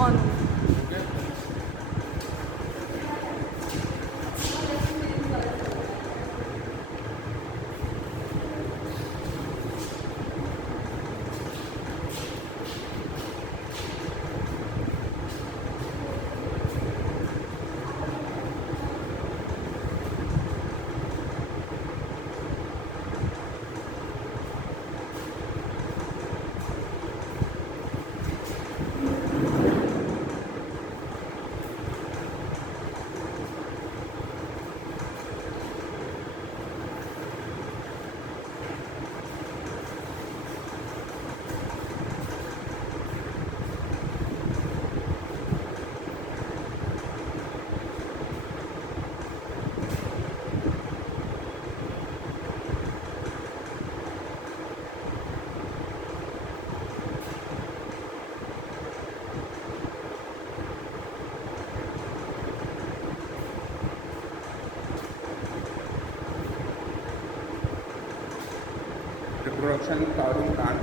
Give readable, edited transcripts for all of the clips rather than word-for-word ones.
On. Reproduction covering plant.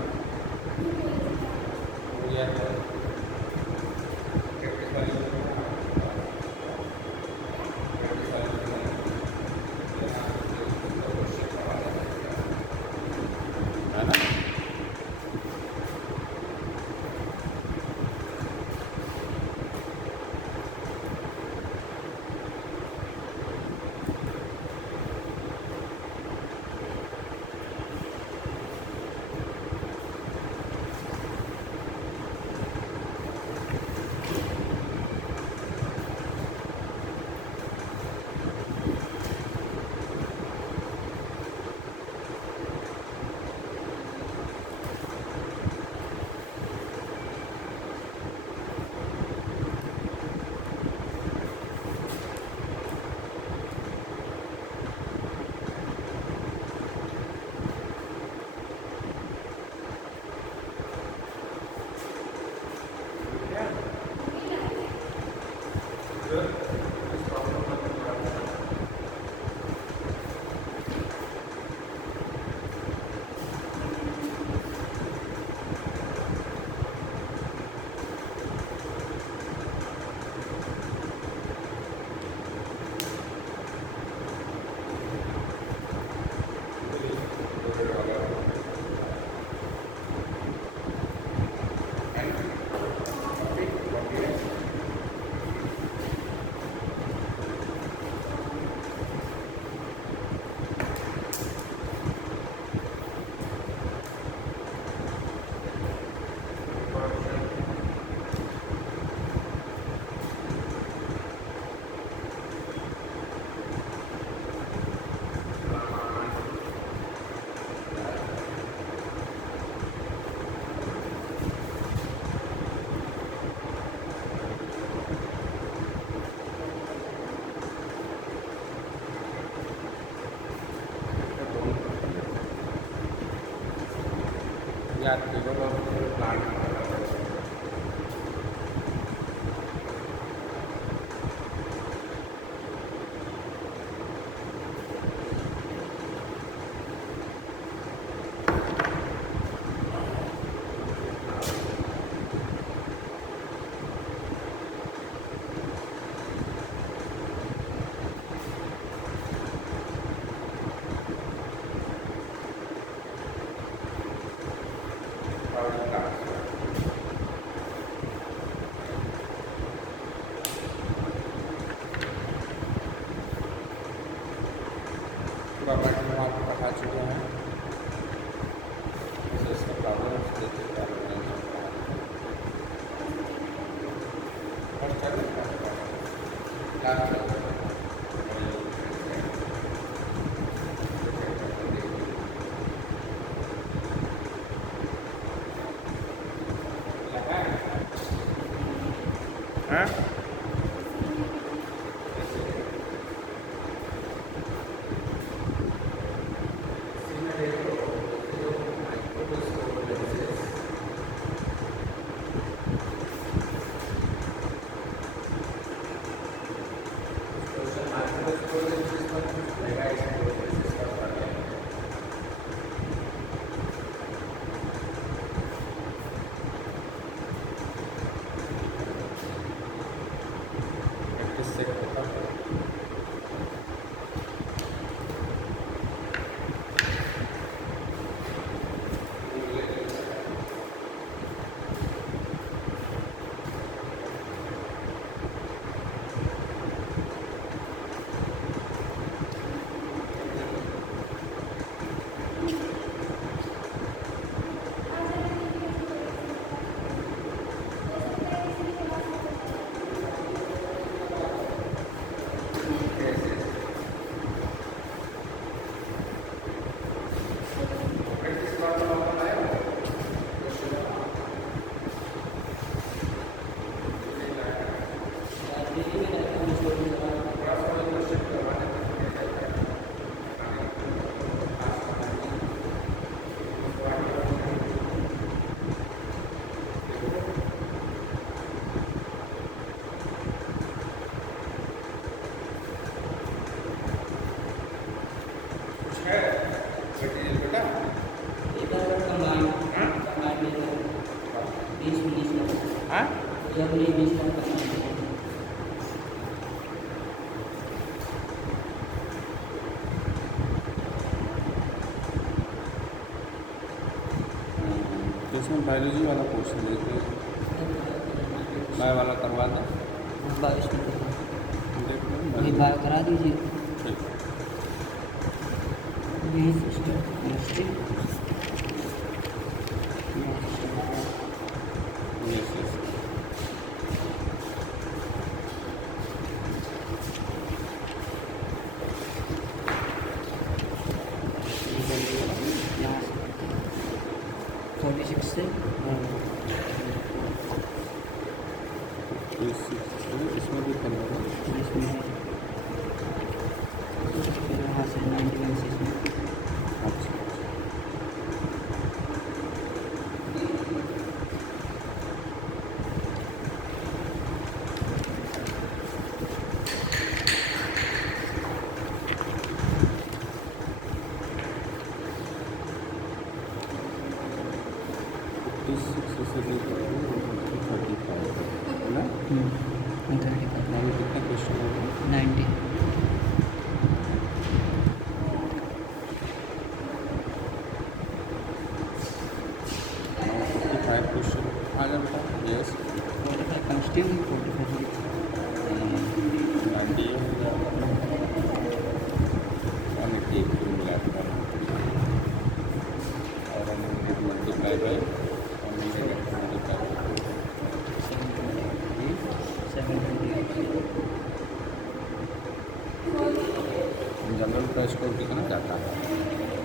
Plant. Government में आपको पढ़ा चुके हैं, जैसे इसका प्रॉब्लम्स देखिए क्या और चलेगा हाँ। सेट होता है। तो इसमें बायोलॉजी वाला पोर्शन देते बायो वाला करवा दें। 22 में देख लो वही बार करा दीजिए। ठीक। यही सिस्टम प्लास्टिक यस यस यहाँ से 46 से इसमें भी कर लो। इसमें फिर वहाँ से 91 से इसमें अच्छा से लेकर 35 है ना। 35 अभी कितना क्वेश्चन हो गया? 90 55 क्वेश्चन आ जाता है। यस 45 कंस्टिंग 45 90 हो जाएगा। 180 को मिला और 100 मल्टीप्लाई बाई 728 जनरल का स्कोर कितना जाता है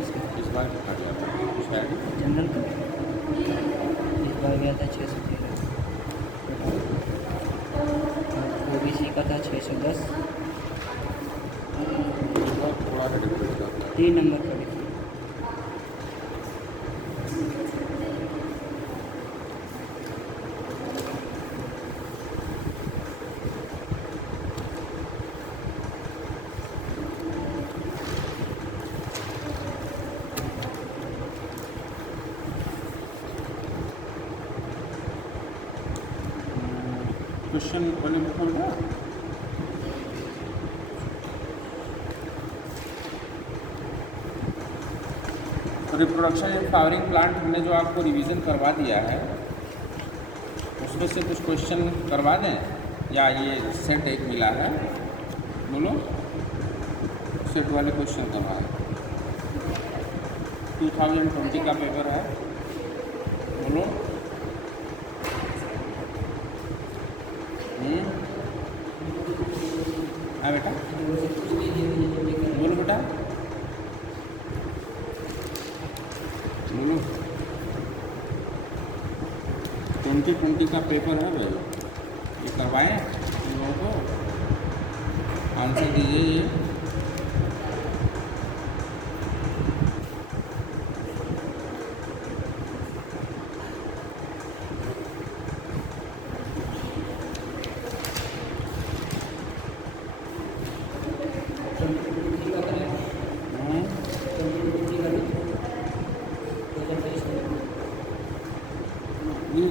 इस बार कितना जाता है कुछ है नहीं? जनरल का इस बार गया था 613 ओबीसी का था 610 थोड़ा सा डिफरेंस जाता है। 3 नंबर का डिफरेंस। क्वेश्चन वाले में खोल रहा रिप्रोडक्शन एंड फ्लावरिंग प्लांट हमने जो आपको रिवीजन करवा दिया है उसमें से कुछ क्वेश्चन करवा दें या ये सेट एक मिला है बोलो सेट वाले क्वेश्चन करवाएं। 2020 का पेपर है बोलो। हाँ बेटा बोलो बेटा बोलो। 2020 का पेपर है भाई ये करवाएं इन लोगों को आंसर दीजिए ये।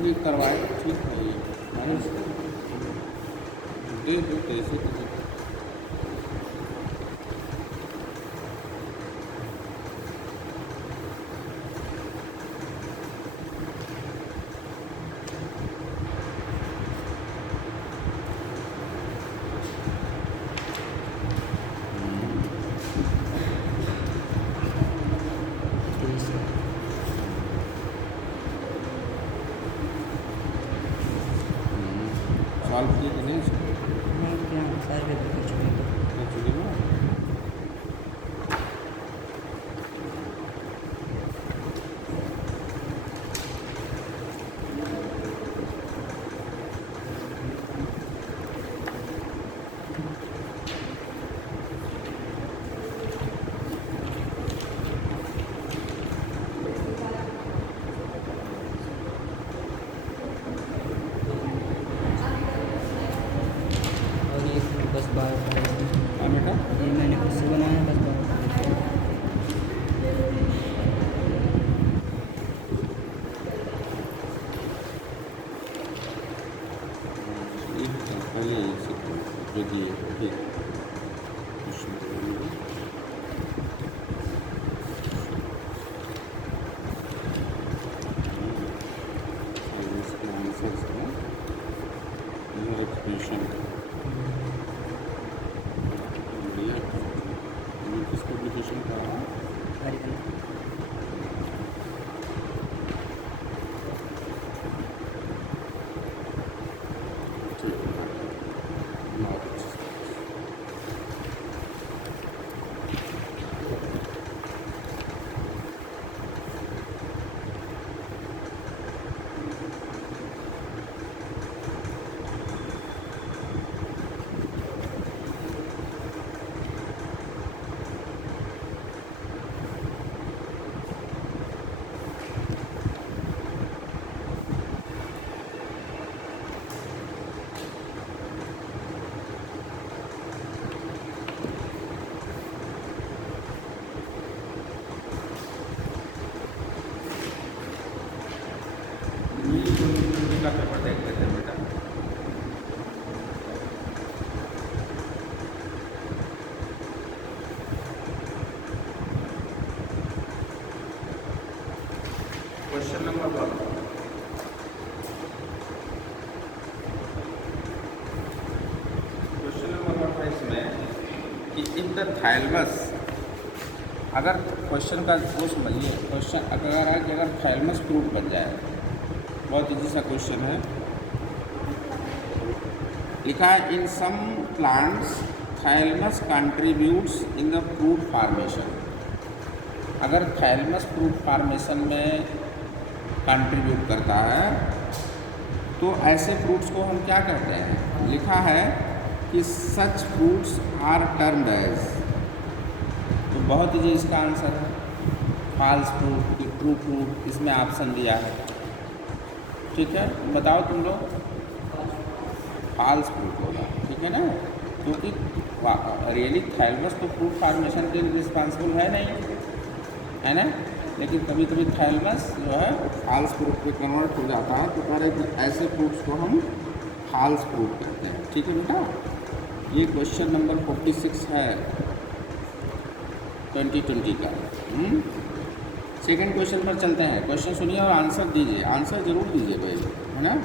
ये करवाए ठीक है ये दे दो कैसे सॉल्व किए कि नहीं नहीं क्या सर भी कर चुके हैं। एक्चुअली में और ये बस बार हाँ बेटा ये मैंने खुद से बनाया है, बस बार पहले ये जो दिए ठीक क्वेश्चन इसके आंसर्स है your expression किस पब्लिकेशन का है हरी ठीक है का पेपर देख लेते हैं बेटा क्वेश्चन नंबर 1 क्वेश्चन नंबर 1 है इसमें कि इफ द थाइलमस अगर क्वेश्चन का वो समझिए क्वेश्चन अगर है कि अगर थाइलमस फ्रूट बन जाए बहुत इजी सा क्वेश्चन है लिखा है in some plants thalamus contributes in the fruit formation अगर थाइलमस फ्रूट फार्मेशन में कंट्रीब्यूट करता है तो ऐसे फ्रूट्स को हम क्या कहते हैं लिखा है कि सच फ्रूट्स आर टर्म्ड एज तो बहुत ही इसका आंसर है फॉल्स फ्रूट कि ट्रू फ्रूट इसमें ऑप्शन दिया है ठीक है बताओ तुम लोग फॉल्स फ्रूट होगा ठीक है ना क्योंकि रियली थाइलमस तो फ्रूट फार्मेशन के लिए रिस्पॉन्सिबल है नहीं है ना लेकिन कभी कभी थाइलमस जो है फॉल्स फ्रूट पे कन्वर्ट हो जाता है तो कह रहे कि ऐसे फ्रूट्स को हम फॉल्स फ्रूट कहते हैं ठीक है बेटा ये क्वेश्चन नंबर 46 है 2020 का सेकंड क्वेश्चन पर चलते हैं क्वेश्चन सुनिए और आंसर दीजिए आंसर जरूर दीजिए भाई है ना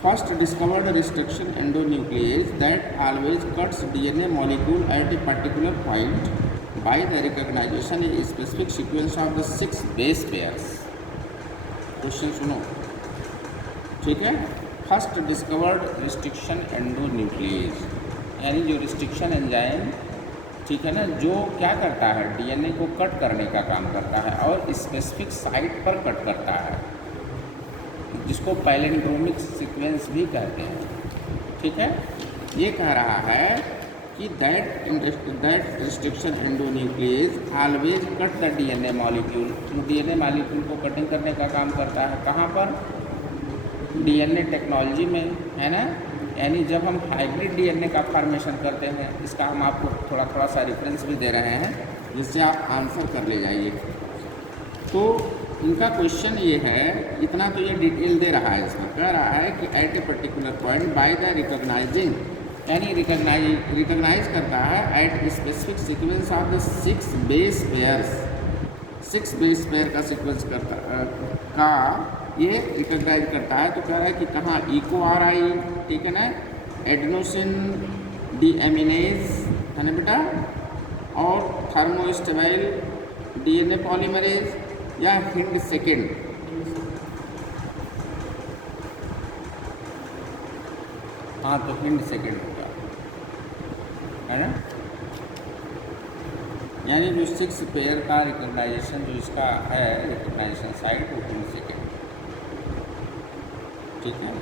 first discovered restriction endonuclease that always cuts DNA molecule at a particular point by the recognisation a specific sequence of the 6 base pairs question सुनो ठीक है फर्स्ट डिस्कवर्ड रिस्ट्रिक्शन एंडोन्यूक्लियेज यानी जो रिस्ट्रिक्शन एंजाइम ठीक है ना जो क्या करता है डीएनए को कट करने का काम करता है और स्पेसिफिक साइट पर कट करता है जिसको पैलिंड्रोमिक सीक्वेंस भी कहते हैं ठीक है ये कह रहा है कि that restriction endonuclease always cut the DNA molecule जो डीएनए मॉलिक्यूल को कटिंग करने का काम करता है कहाँ पर डीएनए टेक्नोलॉजी में है ना यानी जब हम हाइब्रिड डीएनए का फॉर्मेशन करते हैं इसका हम आपको थोड़ा सा रेफरेंस भी दे रहे हैं जिससे आप आंसर कर ले जाइए तो इनका क्वेश्चन ये है इतना तो ये डिटेल दे रहा है इसमें कह रहा है कि at a particular point by the recognizing यानी रिकॉग्नाइज करता है at specific sequence of the 6 base pairs 6 base pair का सीक्वेंस करता का ये रिकॉग्नाइज करता है तो कह रहा है कि कहाँ इको आ रहा है ठीक है ना एडेनोसिन डीएमिनेज है ना बेटा और थर्मोस्टेबल डीएनए पॉलीमरेज या हिंड सेकेंड हाँ तो हिंड सेकेंड हो गया, है ना। यानी जो 6 पेयर का रिकॉग्नाइजेशन जो इसका है रिकॉग्नाइजेशन साइट वो हिंड सेकेंड, ठीक है।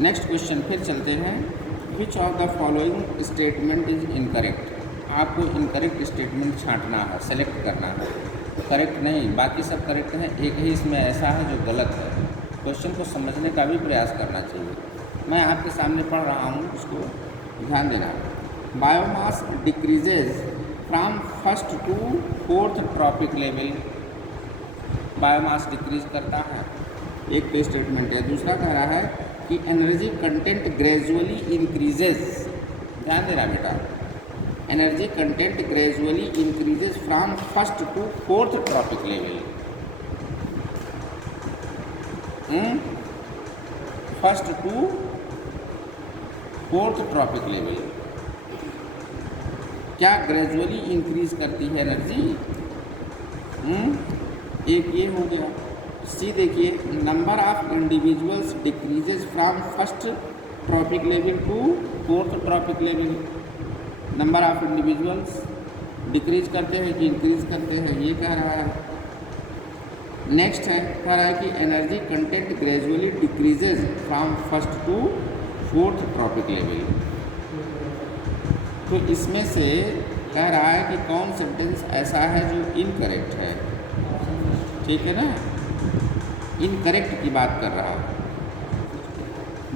नेक्स्ट क्वेश्चन फिर चलते हैं। Which of the following statement is incorrect. आपको इनकरेक्ट स्टेटमेंट छांटना है, सेलेक्ट करना है। करेक्ट नहीं, बाकी सब करेक्ट हैं, एक ही इसमें ऐसा है जो गलत है। क्वेश्चन को समझने का भी प्रयास करना चाहिए। मैं आपके सामने पढ़ रहा हूँ, उसको ध्यान देना। Biomass decreases from first to fourth trophic level. Biomass decrease करता है, एक तो स्टेटमेंट है। दूसरा कह रहा है कि एनर्जी कंटेंट ग्रेजुअली इंक्रीजेज। ध्यान देना बेटा, energy content gradually increases from first to fourth trophic level. First to fourth trophic level क्या ग्रेजुअली इंक्रीज करती है एनर्जी? एक ये हो गया। सी देखिए, number of individuals decreases from first trophic level to fourth trophic level. Number of individuals decrease करते हैं कि इंक्रीज करते हैं, ये कह रहा है। नेक्स्ट है, कह रहा है कि energy content gradually decreases from first to fourth trophic level. तो इसमें से कह रहा है कि कौन सेंटेंस ऐसा है जो इनकरेक्ट है, ठीक है ना। इनकरेक्ट की बात कर रहा है।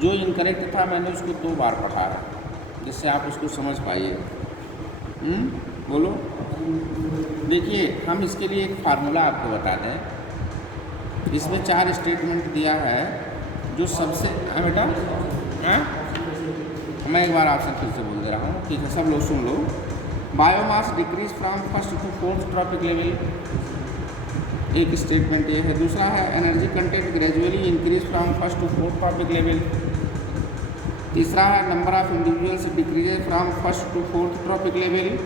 जो इनकरेक्ट था मैंने उसको 2 बार पढ़ा है, जिससे आप उसको समझ पाइए। बोलो। देखिए, हम इसके लिए एक फार्मूला आपको बता दें। इसमें 4 स्टेटमेंट दिया है जो सबसे बेटा मैं एक बार आपसे फिर से बोल दे रहा हूँ, ठीक है, सब लोग सुन लो। Biomass decrease from first to fourth trophic level, एक स्टेटमेंट ये है। दूसरा है energy content gradually increase from first to fourth trophic level. तीसरा है number of individuals decreases from first to fourth trophic level.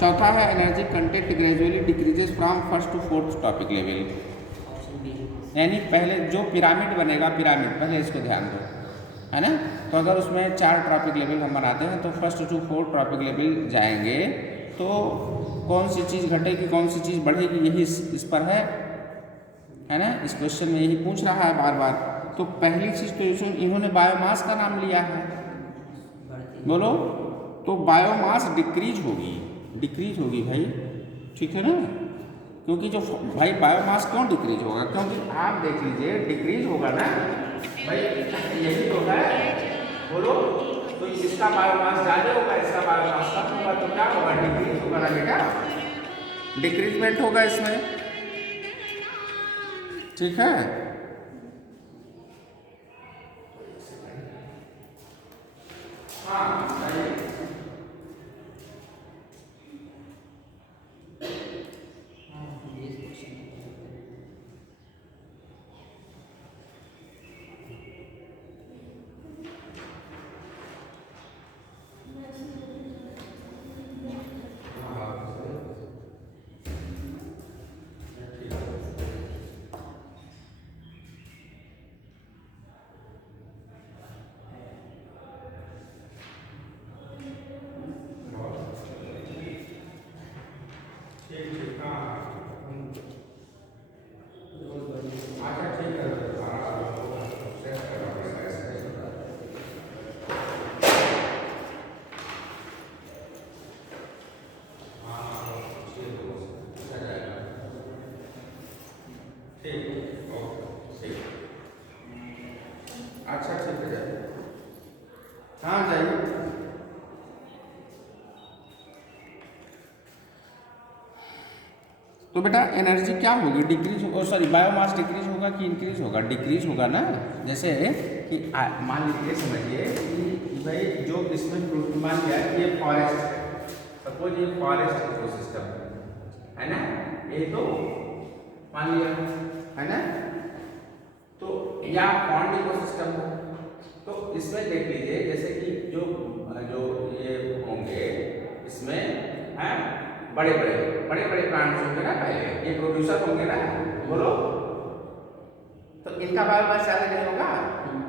चौथा है energy content gradually decreases from first to fourth trophic level. यानी पहले जो पिरामिड बनेगा, pyramid पहले इसको ध्यान दो, है ना। तो अगर उसमें 4 ट्रॉपिक लेवल हम बनाते हैं तो first to fourth trophic level जाएंगे, तो कौन सी चीज़ घटेगी कौन सी चीज़ बढ़ेगी, यही इस पर है ना। इस क्वेश्चन में यही पूछ रहा है बार बार। तो पहली चीज़ तो इन्होंने बायोमास का नाम लिया है, बोलो। तो बायोमास डिक्रीज होगी भाई, ठीक है ना। क्योंकि जो भाई बायोमास क्यों डिक्रीज होगा, क्योंकि आप देख लीजिए डिक्रीज होगा ना भाई, यही तो है, बोलो। तो इसका बायोमास ज़्यादा होगा, इसका बायोमास कम होगा, तो क्या होगा, डिक्रीज होगा ना बेटा, डिक्रीजमेंट होगा इसमें, ठीक है। हाँ सही। अच्छा ठीक है, हाँ जाइए। तो बेटा एनर्जी क्या होगी, डिक्रीज होगा, सॉरी बायोमास डिक्रीज होगा कि इंक्रीज होगा, डिक्रीज होगा ना। जैसे कि मान लीजिए, समझिए कि भाई जो इसमें मान लिया कि ये फॉरेस्ट है, सपोज ये फॉरेस्ट इकोसिस्टम है ना, ये तो मान लिया है ना। तो या पॉन्ड इकोसिस्टम है, तो इसमें देख लीजिए जैसे कि जो ये होंगे इसमें है बड़े बड़े प्लांट्स होंगे ना, पहले ये प्रोड्यूसर होंगे ना, बोलो तो इनका बायोमास ज़्यादा नहीं होगा।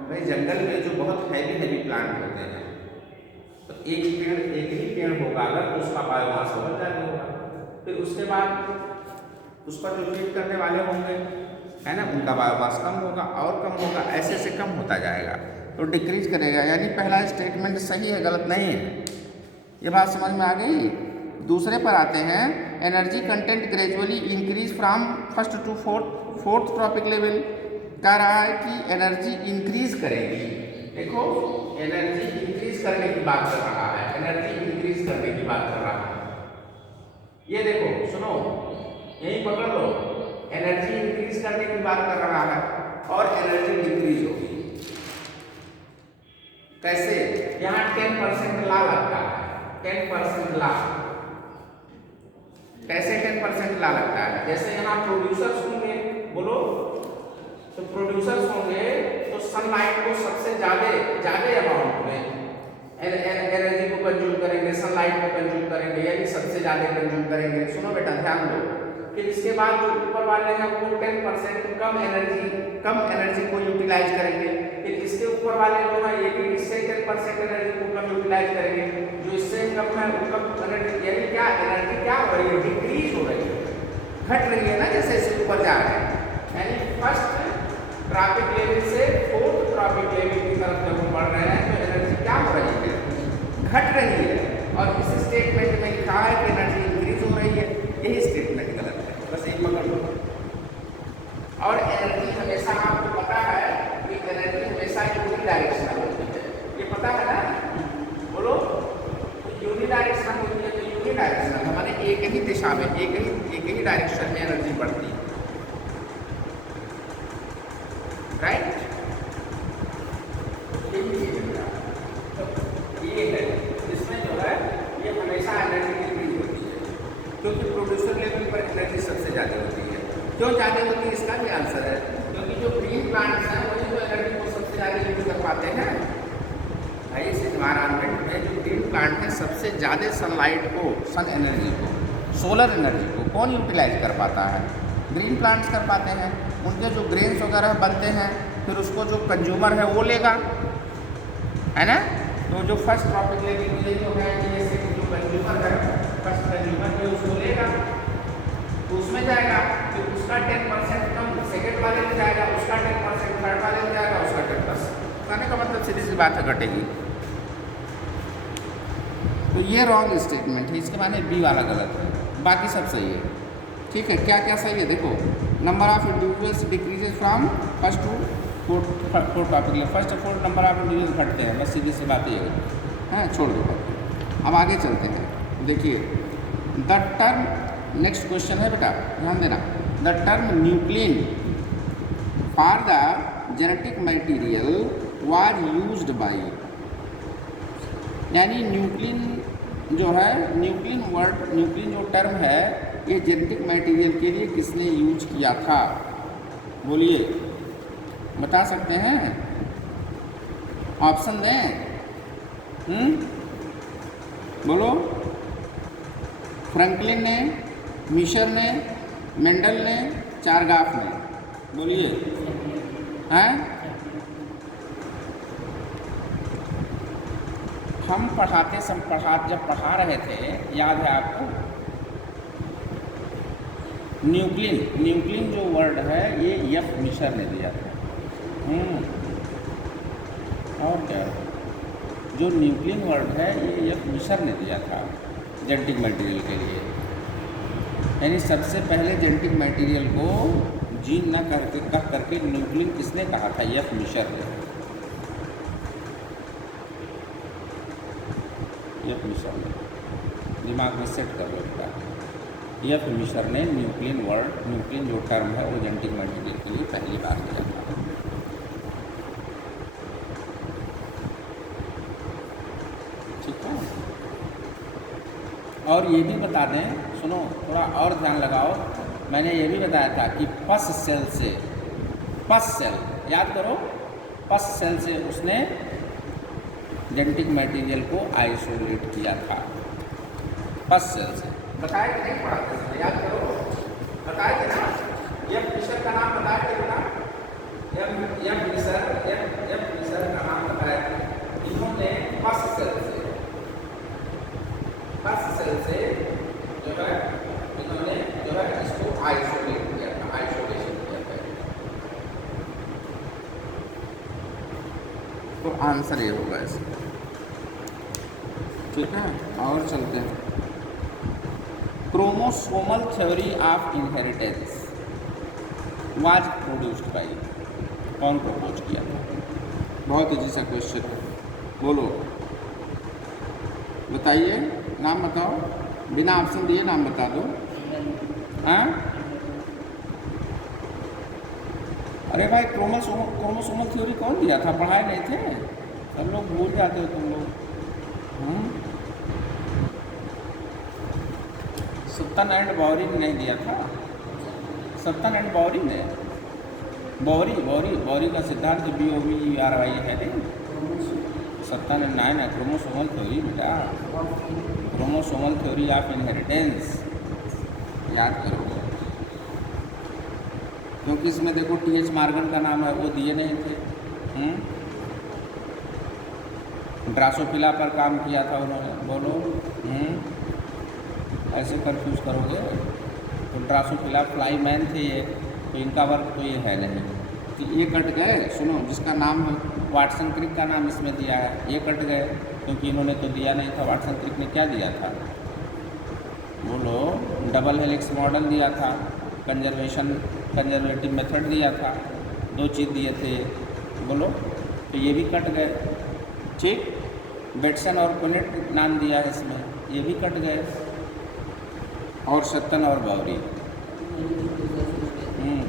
भाई जंगल में जो बहुत हैवी प्लांट होते हैं, तो एक ही पेड़ होगा अगर तो उसका बायोमास बहुत ज़्यादा होगा। फिर उसके बाद उस पर जो फीड करने वाले होंगे, है ना, उनका बायोमास कम होगा और कम होगा, ऐसे से कम होता जाएगा, तो डिक्रीज करेगा। यानी पहला स्टेटमेंट सही है, गलत नहीं है। ये बात समझ में आ गई। दूसरे पर आते हैं, energy content gradually increase from first to fourth trophic level. कह रहा है कि एनर्जी इंक्रीज करेगी। देखो, एनर्जी इंक्रीज करने की बात कर रहा है, एनर्जी इंक्रीज करने की बात कर रहा है। ये देखो, सुनो, यही पकड़ लो, एनर्जी इंक्रीज करने की बात कर रहा है और एनर्जी डिक्रीज होगी। कैसे? यहाँ 10% ला लगता है, 10% ला। कैसे 10% ला लगता है? जैसे यहाँ प्रोड्यूसर्स होंगे, बोलो, तो प्रोड्यूसर्स होंगे तो सनलाइट को सबसे ज्यादा अमाउंट में एनर्जी को कंज्यूम करेंगे, सनलाइट को कंज्यूम करेंगे, यानी सबसे ज्यादा कंज्यूम करेंगे। सुनो बेटा, ध्यान दो। फिर इसके बाद जो ऊपर वाले हैं वो 10% कम एनर्जी को यूटिलाइज करेंगे। फिर इसके ऊपर वाले जो है ये भी इससे 10% एनर्जी को कम यूटिलाइज करेंगे। जो इससे कम है वो कम एनर्जी, यानी क्या एनर्जी क्या हो रही है? डिक्रीज हो रही है, घट रही है ना, जैसे इससे ऊपर जा रहे हैं। यानी फर्स्ट ट्रॉपिक लेवल से फोर्थ ट्रॉपिक लेवल की तरफ जब हम बढ़ रहे हैं तो एनर्जी क्या हो रही है? घट रही है। और इस स्टेटमेंट में लिखा है कि एनर्जी इंक्रीज हो रही है। यही स्टेटमेंट गलत है, बस एक पकड़ लो। और एनर्जी हमेशा, आपको पता है कि एनर्जी हमेशा यूनिडायरेक्शनल होती है, ये पता है ना? बोलो, यूनिडायरेक्शनल होती है। तो यूनिडायरेक्शनल माने एक ही दिशा में, एक ही डायरेक्शन में एनर्जी बढ़ती है, राइट? ये है, इसमें जो है ये हमेशा एनर्जी इंक्रीज होती है, क्योंकि प्रोड्यूसर लेवल पर एनर्जी सबसे ज़्यादा होती है। क्यों ज़्यादा होती है? इसका भी आंसर है, क्योंकि जो ग्रीन प्लांट्स हैं वही जो एनर्जी को सबसे ज़्यादा यूज कर पाते हैं। भाई इस एनवायरमेंट में जो ग्रीन प्लांट है सबसे ज़्यादा सनलाइट को, सन एनर्जी को, सोलर एनर्जी को कौन यूटिलाइज कर पाता है? ग्रीन प्लांट्स कर पाते हैं। उनके जो ग्रेन्स वगैरह बनते हैं फिर उसको जो कंज्यूमर है वो लेगा, है ना? तो जो फर्स्ट ट्रॉपिक लेवल के लिए जो है ये जो कंज्यूमर है, फर्स्ट कंज्यूमर जो उसको लेगा तो उसमें जाएगा। फिर उसका 10% कम सेकेंड वाले में जाएगा, उसका 10% थर्ड वाले में जाएगा, उसका 10%। कहने का मतलब सीधी सी बात है, घटेगी। तो ये रॉन्ग स्टेटमेंट है, इसके माने बी वाला गलत है, बाकी सब सही है। ठीक है, क्या क्या सही है? देखो, number of individuals decreases from first to fourth topic. First और फोर्थ नंबर ऑफ इंडिविजुअल्स घटते हैं, बस सीधी सी बात ये है, छोड़ दो। अब आगे चलते हैं। देखिए, द टर्म, नेक्स्ट क्वेश्चन है बेटा, ध्यान देना। The term nuclein for the genetic material was used by, यानी न्यूक्लिन जो है, न्यूक्लिन जो टर्म है ये जेनेटिक मटेरियल के लिए किसने यूज किया था? बोलिए, बता सकते हैं? ऑप्शन दें? बोलो। फ्रैंकलिन ने, मिशर ने, मेंडल ने, चारगाफ ने, बोलिए। हैं? हम जब पढ़ा रहे थे, याद है आपको? न्यूक्लिन जो वर्ड है ये एफ मिशर ने दिया था। और क्या, जो न्यूक्लिन वर्ड है ये एफ मिशर ने दिया था जेनेटिक मटेरियल के लिए। यानी सबसे पहले जेनेटिक मटेरियल को जीन न कह करके न्यूक्लिन किसने कहा था? एफ मिशर ने। एफ मिशर ने, दिमाग में सेट कर लेता है। एफ मिशर ने न्यूक्लिन जो टर्म है वो जेनेटिक मटेरियल के लिए पहली बार दिया था। ठीक है, और ये भी बता दें, सुनो थोड़ा और ध्यान लगाओ, मैंने ये भी बताया था कि पस सेल याद करो, पस सेल से उसने जेनेटिक मटेरियल को आइसोलेट किया था, पस सेल से। बताया कि नहीं पढ़ा था? याद करो, बताया कि ना? ये मिशर का नाम बताया कि ना? तो आंसर ये होगा इसका। ठीक है, और चलते हैं। Chromosomal theory of inheritance was produced by, कौन प्रपोज किया था? बहुत इजी सा क्वेश्चन है, बोलो बताइए, नाम बताओ, बिना ऑप्शन दिए नाम बता दो। हाँ, अरे भाई क्रोमोसोमल थ्योरी कौन दिया था? पढ़ाए नहीं थे? सब लोग भूल जाते हो तुम लोग। सत्तन एंड बॉरी ने नहीं दिया था? सत्तन एंड बॉरी ने, बॉरी का सिद्धांत BORY है नहीं, सत्तन एंड नाइन है क्रोमोसोमल थ्योरी बेटा, क्रोमोसोमल थ्योरी ऑफ इनहेरिटेंस, याद करो। क्योंकि इसमें देखो TH मॉर्गन का नाम है, वो दिए नहीं थे। ड्रासोफिला पर काम किया था उन्होंने, बोलो। ऐसे कंफ्यूज करोगे तो ड्रासोफिला फ्लाई मैन थे ये, तो इनका वर्क तो ये है नहीं, तो ये कट गए। सुनो, जिसका नाम है वाटसन क्रिक का नाम इसमें दिया है, ये कट गए क्योंकि इन्होंने तो दिया नहीं था। वाटसन क्रिक ने क्या दिया था? बोलो, डबल हेलिक्स मॉडल दिया था, कंजर्वेटिव मेथड दिया था, 2 चीज़ दिए थे, बोलो, तो ये भी कट गए। ठीक, बेटसन और पुनेट नाम दिया है इसमें, ये भी कट गए। और सत्तन और बॉरी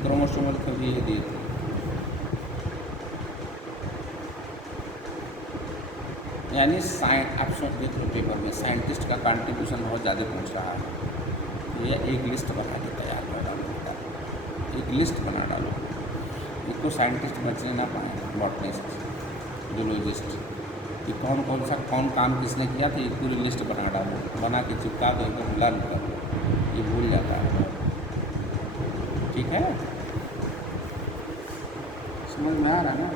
क्रोमोसोमल थ्योरी ये दिए थे। यानी आप देख लो पेपर में साइंटिस्ट का कंट्रीब्यूशन बहुत ज़्यादा पूछ रहा है। ये एक लिस्ट बना के तैयार कर डालो, एक लिस्ट बना डालो। एक तो साइंटिस्ट बचने ना पाए, बॉटनिस्ट, जूलॉजिस्ट, कि कौन काम किसने किया था, एक पूरी लिस्ट बना डालो, बना के चिपका दो, एकदम लर्न करो, ये भूल जाता है। ठीक है, समझ में आ रहा है ना?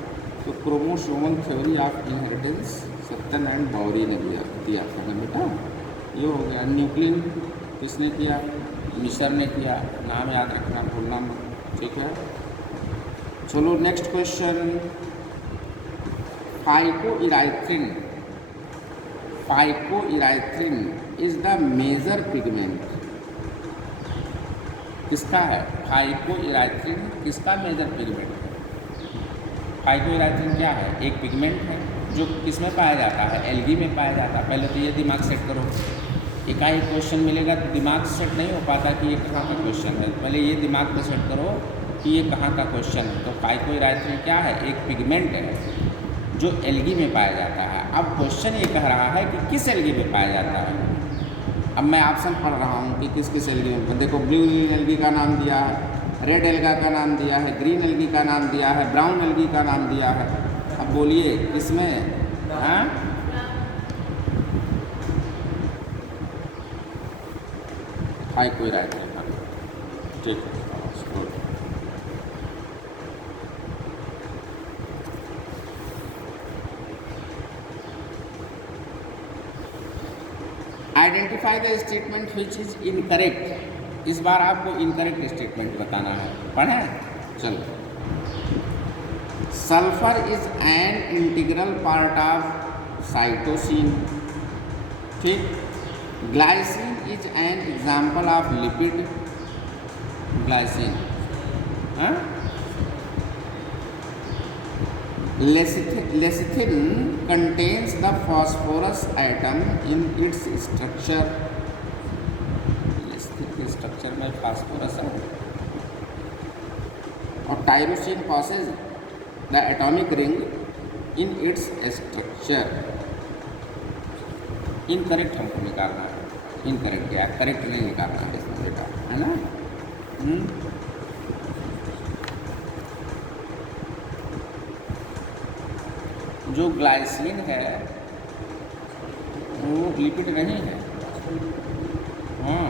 तो chromosomal theory of inheritance Sutton and Boveri ने दिया था ना बेटा, ये हो गया। न्यूक्लियन किसने किया? मिशर ने किया, नाम याद रखना, भूलना मत। ठीक है, चलो next question. Phycoerythrin is the major pigment, किसका है? फाइकोइराइथ्रिन किसका मेजर पिगमेंट है? फाइकोइराइथ्रिन क्या है? एक पिगमेंट है जो किस में पाया जाता है? एल्गी में पाया जाता है। पहले तो ये दिमाग सेट करो, एकाएक क्वेश्चन मिलेगा तो दिमाग सेट नहीं हो पाता कि ये कहाँ का क्वेश्चन है। पहले ये दिमाग में सेट करो कि ये कहाँ का क्वेश्चन है। तो फाइकोइराइथ्रिन क्या है? एक पिगमेंट है जो एल्गी में पाया जाता है। अब क्वेश्चन ये कह रहा है कि किस एल्गी में पाया जाता है। अब मैं ऑप्शन पढ़ रहा हूँ कि किस किस एल्गी में। देखो, ब्लू एल्गी का नाम दिया है, रेड एल्गा का नाम दिया है, ग्रीन एल्गी का नाम दिया है, ब्राउन एल्गी का नाम दिया है। अब बोलिए किसमें? हाँ, फाइकोइराइथ्रिन। ठीक है, identify the statement which is incorrect. इस बार आपको इनकरेक्ट स्टेटमेंट बताना है। पढ़ें, चलो। Sulphur is an integral part of cytosine. ठीक, glycine is an example of lipid. Glycine, हाँ। Lecithin contains the phosphorus atom in its structure. lecithin के स्ट्रक्चर में फास्फोरस है। और tyrosine passes the atomic ring in its structure. Incorrect हमको निकालना है। Incorrect क्या? करेक्ट नहीं निकालना है इसमें बेटा, है ना? जो ग्लाइसिन है वो लिपिड नहीं है। हाँ,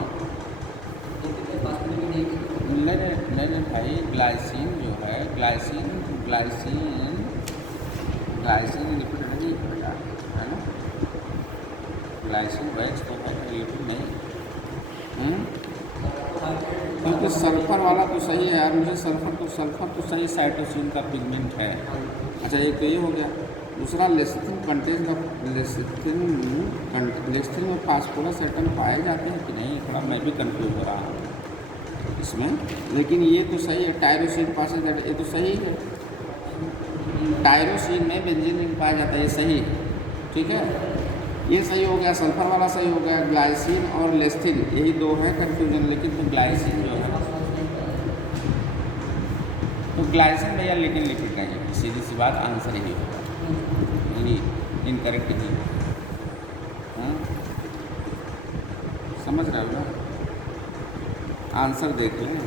नहीं भाई, ग्लाइसिन जो है, ग्लाइसिन लिपिड नहीं है, है ना? ग्लाइसिन वैक्स तो है, लिपिड नहीं। क्योंकि सल्फर वाला तो सही है यार, मुझे सल्फर तो सही साइटोसिन का पिगमेंट है। अच्छा, एक तो ये हो गया। दूसरा लेस्थिन कंटेंट लेस्थिन में फास्फोरस एटम पाए जाते हैं कि नहीं, थोड़ा मैं भी कंफ्यूज हो रहा हूँ इसमें, लेकिन ये तो सही है। टायरोसिन पासेज दैट, ये तो सही है। टायरोसिन में बेंजीन रिंग पाया जाता है, ये सही है, ठीक है, ये सही हो गया। सल्फर वाला सही हो गया। ग्लाइसिन और लेस्थिन यही दो है कंफ्यूजन, लेकिन तो ग्लाइसिन जो है तो ग्लाइसिन भैया लेकिन लिपिड नहीं है, सीधी सी बात, आंसर यही होगा, यही इनकरेक्ट ही है। हाँ? समझ रहे हो ना, आंसर देख लें।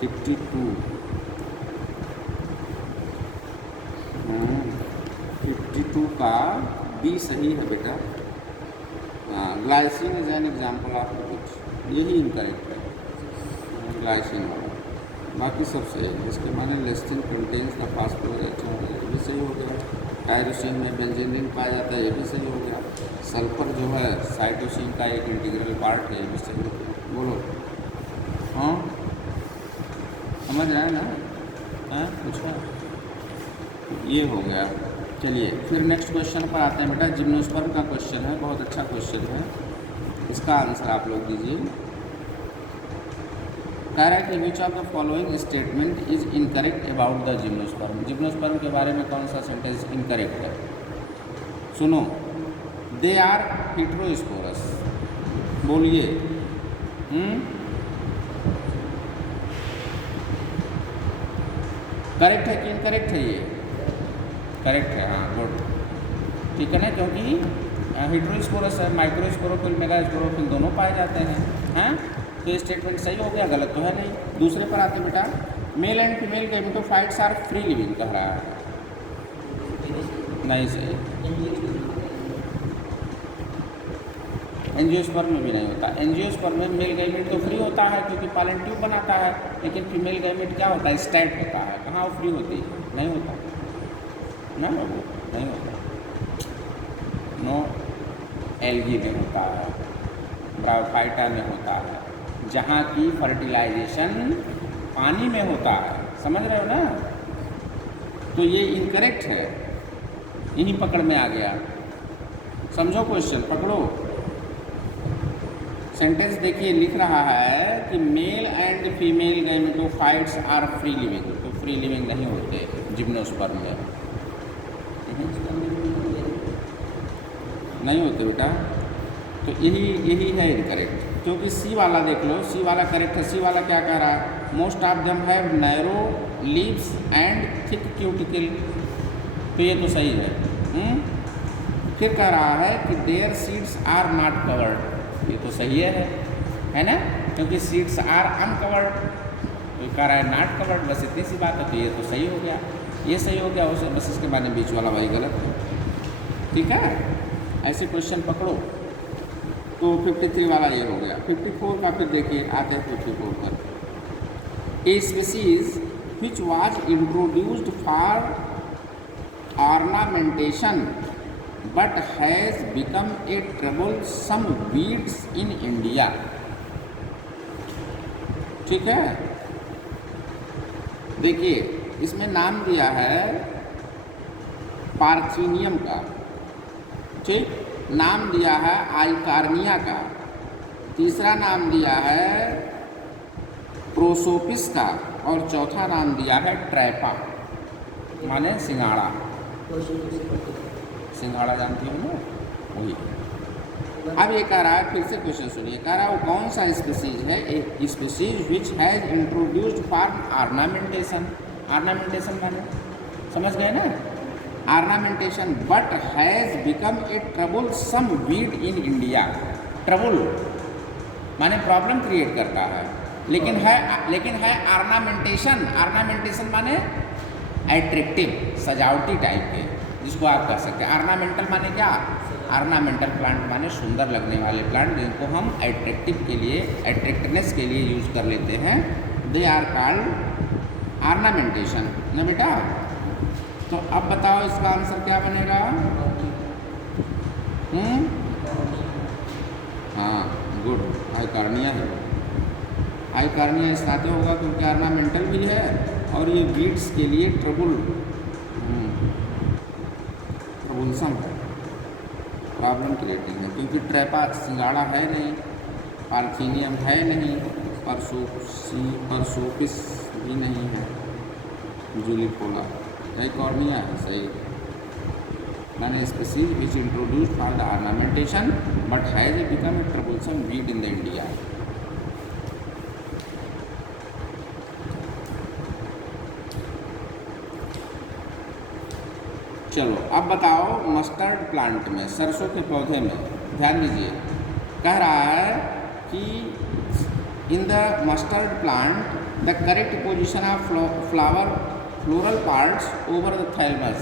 फिफ्टी 52 का बी सही है बेटा। Glycine is an example of which, यही इनकरेक्ट है ग्लाइसिन वाला, बाकी सब सही है। इसके माने लेस्थिन कंटेन्स द फास्फोरस, ये भी सही हो गया। टायरोसिन में बेंजीन रिंग पाया जाता है, ये भी सही हो गया। सल्फर जो है साइटोसिन का एक इंटीग्रल पार्ट है, ये भी सही हो गया। बोलो हाँ, समझ रहे हैं ना? हाँ पूछा, ये हो गया। चलिए फिर नेक्स्ट क्वेश्चन पर आते हैं बेटा। जिम्नोस्पर्म का क्वेश्चन है, बहुत अच्छा क्वेश्चन है, इसका आंसर आप लोग दीजिए। कह रहा है कि which of the following statement is incorrect about the gymnosperm. Gymnosperm के बारे में कौन सा सेंटेंस इनकरेक्ट है? सुनो, दे आर हेटेरोस्पोरस, बोलिए। करेक्ट है कि इनकरेक्ट है? ये करेक्ट है, हाँ गुड, ठीक है ना, क्योंकि हेटेरोस्पोरस है, माइक्रोस्पोरोफिल मेगास्पोरोफिल दोनों पाए जाते हैं। हाँ, तो ये स्टेटमेंट सही हो गया, गलत तो है नहीं। दूसरे पर आते बेटा, male and female gametophytes are free living कह रहा है, नहीं सही। एंजियोस्पर्म में भी नहीं होता। एंजियोस्पर्म में मेल गैमेट तो फ्री होता है क्योंकि पॉलन ट्यूब बनाता है, लेकिन फीमेल गैमेट क्या होता है? स्टैट होता है। कहाँ वो फ्री होती है? नहीं होता ना, वो नहीं होता। नो, एल्गी में होता है, ब्रायोफाइटा में होता है, जहाँ की फर्टिलाइजेशन पानी में होता है। समझ रहे हो ना? तो ये इनकरेक्ट है, इन्हीं पकड़ में आ गया। समझो क्वेश्चन, पकड़ो। सेंटेंस देखिए, लिख रहा है कि male and female gametophytes are free living, तो फ्री लिविंग नहीं होते जिम्नोस्पर्म में, नहीं होते बेटा। तो यही है इनकरेक्ट, क्योंकि सी वाला देख लो, सी वाला करेक्ट है। सी वाला क्या कह रहा है? Most of them have narrow leaves and thick cuticle, तो ये तो सही है। फिर कह रहा है कि there seeds are not covered, ये तो सही है ना, क्योंकि सीड्स आर अनकवर्ड, तो कह रहा है नॉट कवर्ड, बस इतनी सी बात है, तो ये तो सही हो गया, ये सही हो गया। उसे बस इसके बाद बीच वाला वही गलत है, ठीक है। ऐसे क्वेश्चन पकड़ो। तो 53 वाला ये हो गया। 54 का फिर देखिए, आते हैं 54 पर। A species which was introduced for ornamentation but has become a troublesome weeds in India, ठीक है। देखिए इसमें नाम दिया है पार्थीनियम का, ठीक, नाम दिया है आइकार्निया का, तीसरा नाम दिया है प्रोसोपिस का, और चौथा नाम दिया है ट्रैपा, माने सिंघाड़ा। सिंघाड़ा जानती हो ना, वही। अब ये कह रहा है, फिर से क्वेश्चन सुनिए, कह रहा है वो कौन सा स्पीसीज है? A species which has introduced for ornamentation, ornamentation माने समझ गए ना, ornamentation, but has become A troublesome weed in India. Trouble माने प्रॉब्लम क्रिएट करता है, लेकिन है ऑर्नामेंटेशन। ऑर्नामेंटेशन माने एट्रैक्टिव, सजावटी टाइप के, जिसको आप कह सकते हैं। ऑर्नामेंटल माने क्या? ऑर्नामेंटल प्लांट माने सुंदर लगने वाले प्लांट, जिनको हम एट्रैक्टिव के लिए, एट्रैक्टिवनेस के लिए यूज कर लेते हैं। दे आर कॉल्ड ऑर्नामेंटेशन ना बेटा। तो अब बताओ इसका आंसर क्या बनेगा? हाँ गुड, आइकार्निया है। हाई कार्निया इसलिए होगा क्योंकि ऑर्नामेंटल भी है और ये वीड्स के लिए ट्रबुलसम है, प्रॉब्लम क्रिएटिंग है, क्योंकि ट्रैपा सिंगाड़ा है नहीं, पार्थीनियम है नहीं, परसोपिस भी नहीं है, जूलिपोला सही कॉर्निया है सही। मैंने species which introduced for the ornamentation but has become a troublesome weed in the India. चलो अब बताओ मस्टर्ड प्लांट में, सरसों के पौधे में ध्यान दीजिए, कह रहा है कि in the mustard plant the correct position of floral parts over the thalamus.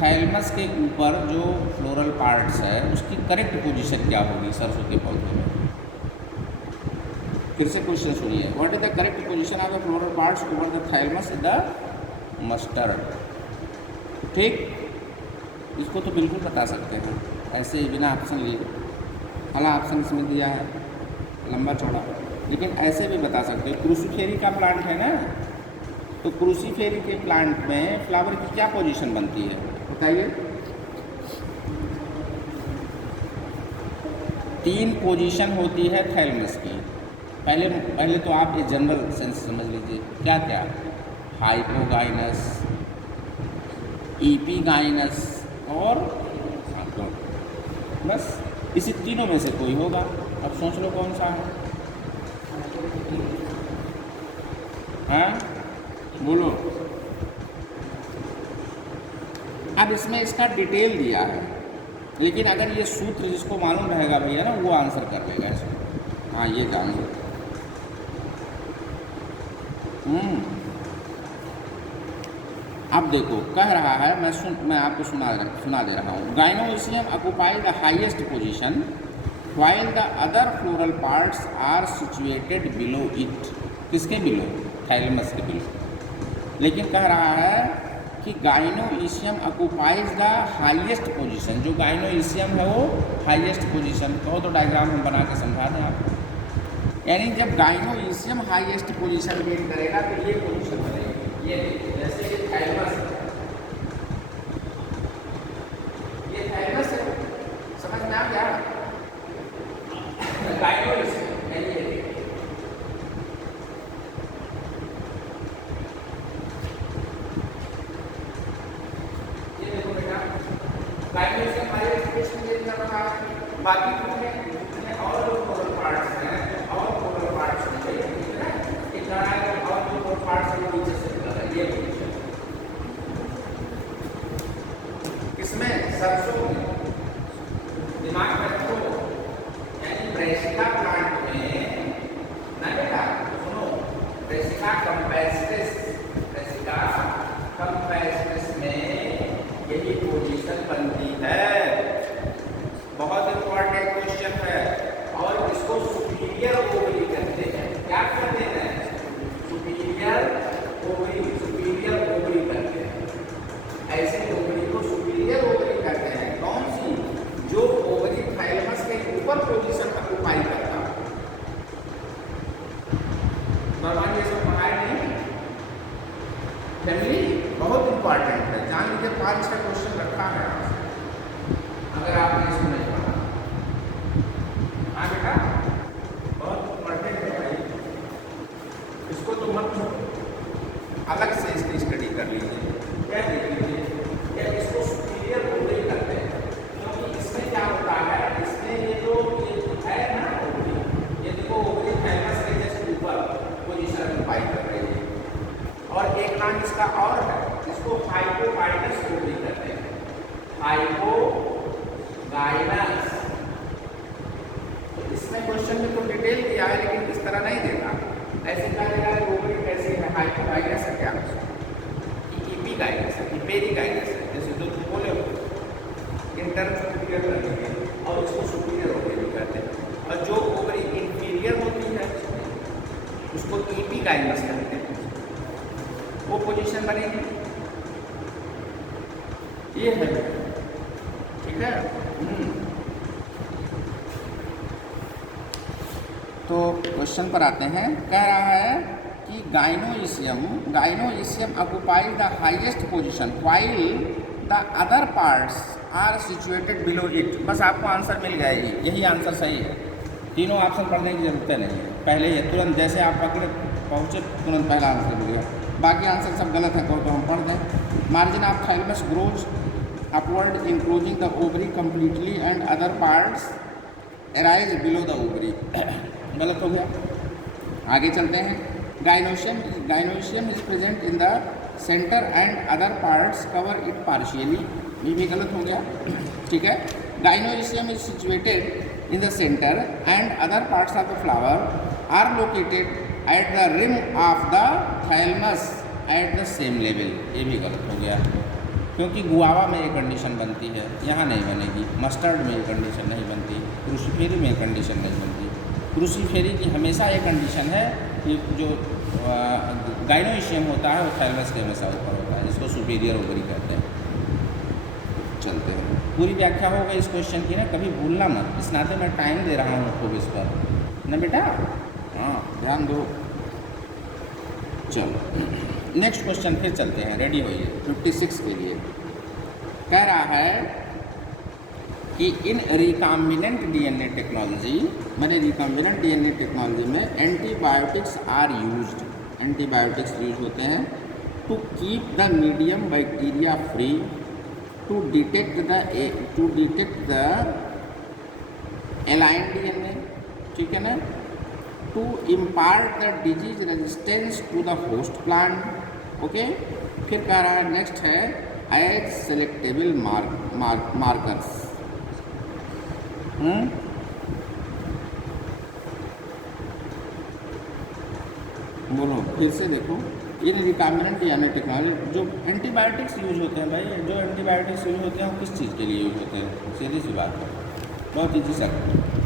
Thalamus के ऊपर जो फ्लोरल पार्ट्स है उसकी करेक्ट पोजीशन क्या होगी सरसों के पौधे में? फिर से क्वेश्चन सुनिए, what is the correct position of the floral parts over the thalamus in the mustard. ठीक, इसको तो बिल्कुल बता सकते हैं ऐसे ही बिना ऑप्शन लिए, हालांकि ऑप्शन इसमें दिया है लंबा चौड़ा, लेकिन ऐसे भी बता सकते हैं। क्रूसीफेरी का प्लांट है ना, तो क्रूसीफेरी के प्लांट में फ्लावर की क्या पोजीशन बनती है बताइए? 3 पोजीशन होती है थैलमस की। पहले तो आप ये जनरल सेंस समझ लीजिए, क्या क्या? हाइपोगाइनस, ईपीगाइनस और बस इसी तीनों में से कोई होगा। अब सोच लो कौन सा है, हाँ बोलो। अब इसमें इसका डिटेल दिया है, लेकिन अगर ये सूत्र जिसको मालूम रहेगा भैया ना वो आंसर कर लेगा इसको। हाँ ये जान लो। अब देखो कह रहा है, मैं आपको सुना दे रहा हूँ। Gynoecium occupy the highest position while the other floral parts are situated below it. किसके बिलो? थैलमस के बिलो। लेकिन कह रहा है कि gynoecium occupies the highest position. जो गाइनोइसियम है वो हाईएस्ट पोजीशन। कहो तो डायग्राम हम बना के समझा दें आपको। यानी जब गाइनोइसियम हाईएस्ट पोजीशन गेन करेगा तो ये पोजीशन बनेगी, ये जैसे ये थैलमस है, ये थैलमस है, समझ में आ गया? गाइनोइसियम बाकी जितने और जो फ्लोरल पार्ट्स हैं और फ्लोरल पार्ट्स होंगे इतना और जो फ्लोरल पार्ट्स हैं नीचे से निकल रहा है। ये किसमें? सरसों में। दिमाग में रखो, यानी ब्रेसिका प्लांट में ना बेटा सुनो, ब्रेसिका कंपैस्टिस में यही पोजीशन बनती है। बहुत इंपॉर्टेंट क्वेश्चन है, और इसको सुपीरियर ओवरी कहते हैं। क्या कहते हैं? सुपीरियर ओवरी कहते हैं। ऐसे ओवरी को सुपीरियर ओवरी कहते हैं। कौन सी? जो ओवरी थैलमस के ऊपर पोजीशन ऑक्युपाई करता है। भगवान ये सब पढ़ाए नहीं? फैमिली बहुत इंपॉर्टेंट है, जान लीजिए 5-6 क्वेश्चन रखा है अगर आपने इसको नहीं पढ़ा। हाँ बेटा बहुत पढ़ने हैं भाई, इसको तो मत अलग से इसकी स्टडी कर लीजिए। क्या देख लीजिए, क्या इसको सुपीरियर ओवरी करते हैं, क्योंकि इसमें क्या होता है, इसमें ये है ना ओवरी, ये देखो ओवरी थैलमस के जस्ट ऊपर पोजीशन ऑक्युपाई कर रही है। और एक नाम इसका और है, इसको हाइपोगाइनस ओवरी कहते हैं। हाइपोगाइनस। तो इसमें क्वेश्चन में तो डिटेल दिया है, लेकिन इस तरह नहीं देता। ऐसे कहा जाएगा ओवरी कैसी है, हाइपोगाइनस है क्या, ईपीगाइनस है, इपेरिगाइनस है, जैसे जो तुम बोले इंटर्न सुपीरियर कर देंगे और उसको सुपीरियर ओवरी कहते हैं। और जो ओवरी इंफीरियर होती है उसको ईपीगाइनस कहते हैं। वो पोजीशन बनेगी, ये है, ठीक है। तो क्वेश्चन पर आते हैं। कह रहा है कि gynoecium occupies the highest position while the other parts are situated below it. बस आपको आंसर मिल गया, यही आंसर सही है। तीनों ऑप्शन पढ़ने की जरूरत नहीं है, पहले ही तुरंत जैसे आप पकड़े पहुँचे तुरंत पहला आंसर मिल गया। बाकी आंसर सब गलत है तो हम पढ़ दें। Margin of thalamus grows upward enclosing the ovary completely and other parts arise below the ovary. गलत हो गया। आगे चलते हैं। Gynoecium is present in the centre and other parts cover it partially. ये भी गलत हो गया। ठीक है। Gynoecium is situated in the centre and other parts of the flower are located at the rim of the thalamus at the same level. ये भी गलत हो गया, क्योंकि गुआवा में ये कंडीशन बनती है, यहाँ नहीं बनेगी। मस्टर्ड में ये कंडीशन नहीं बनती, क्रूसीफेरी में ये कंडीशन नहीं बनती। क्रूसीफेरी की हमेशा ये कंडीशन है कि जो गाइनोइशियम होता है वो थाइलमस के हमेशा ऊपर होता है, जिसको सुपीरियर ओवरी कहते हैं। चलते हैं, पूरी व्याख्या हो गई इस क्वेश्चन की ना, कभी भूलना मत। इस नाते मैं टाइम दे रहा हूँ आपको इस पर ना बेटा, हाँ ध्यान दो। चलो नेक्स्ट क्वेश्चन फिर चलते हैं, रेडी होइए 56 के लिए। कह रहा है कि इन रिकॉम्बिनेंट डीएनए टेक्नोलॉजी, मैंने रिकॉम्बिनेंट डीएनए टेक्नोलॉजी में antibiotics are used, antibiotics use होते हैं to keep the medium bacteria free, to detect the alien DNA, ठीक है ना, to impart the disease resistance to the host plant. Okay, फिर कह रहा है नेक्स्ट है एज सेलेक्टेबल मार्कर्स। बोलो फिर से देखो। इन रिकॉम्बिनेंट डीएनए टेक्नोलॉजी, जो एंटीबायोटिक्स यूज होते हैं भाई, जो एंटीबायोटिक्स यूज होते हैं वो किस चीज़ के लिए यूज होते हैं? सीधी सी बात है, बहुत ईजी सर,